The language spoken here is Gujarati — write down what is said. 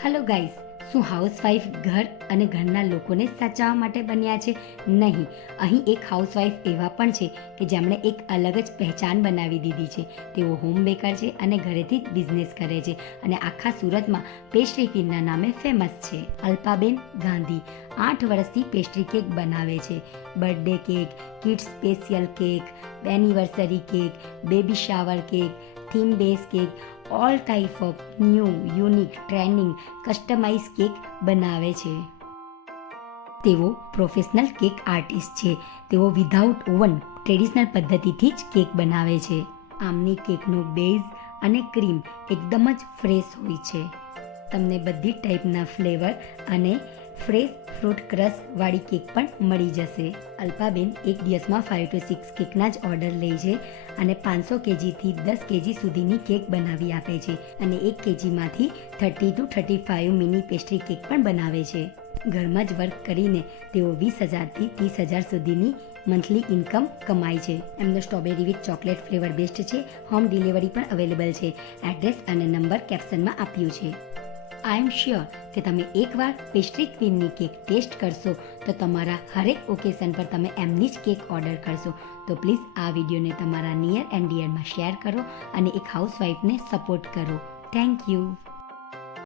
હેલો ગાઈસ, શું હાઉસવાઈફ ઘર અને ઘરના લોકોને સાચવવા માટે બન્યા છે? નહીં, અહીં એક હાઉસવાઈફ એવા પણ છે કે જેમણે એક અલગ જ પહેચાન બનાવી દીધી છે. તેઓ હોમ બેકર છે અને ઘરેથી જ બિઝનેસ કરે છે અને આખા સુરતમાં પેસ્ટ્રી ક્વીનના નામે ફેમસ છે. અલ્પાબેન ગાંધી 8 વર્ષથી પેસ્ટ્રી કેક બનાવે છે. Birthday cake, kids special cake, anniversary cake, baby shower cake, theme base cake, all type of new unique trending customize cake બનાવે છે. તેઓ પ્રોફેશનલ કેક આર્ટિસ્ટ છે. તેઓ વિધાઉટ ઓવન ટ્રેડિશનલ પદ્ધતિથી જ કેક બનાવે છે. આમની કેકનો બેઝ અને ક્રીમ એકદમ જ ફ્રેશ હોય છે. તમને બધી ટાઈપના ફ્લેવર અને ફ્રેશ ફ્રૂટ ક્રશ વાળી કેક પણ મળી જશે. અલ્પાબેન એક દિવસમાં 5 to 6 કેકના જ ઓર્ડર લે છે અને 500 kgથી 10 kg સુધીની કેક બનાવી આપે છે અને 1 kgમાંથી 30 to 35 મિની પેસ્ટ્રી કેક પણ બનાવે છે. ઘરમાં જ વર્ક કરીને તેઓ 20,000થી 30,000 સુધીની મંથલી ઇન્કમ કમાય છે. એમનો strawberry with chocolate flavour best છે. હોમ ડિલિવરી પણ અવેલેબલ છે. એડ્રેસ અને નંબર કેપ્શનમાં આપ્યું છે. આઈ એમ શ્યોર કે તમે એકવાર પેસ્ટ્રી ક્વીનની કેક ટેસ્ટ કરશો તો તમારા હરેક ઓકેશન પર તમે એમની જ કેક ઓર્ડર કરશો. તો પ્લીઝ આ વિડીયોને તમારા નિયર એન્ડ ડિયરમાં શેર કરો અને એક હાઉસવાઈફને સપોર્ટ કરો. Thank you.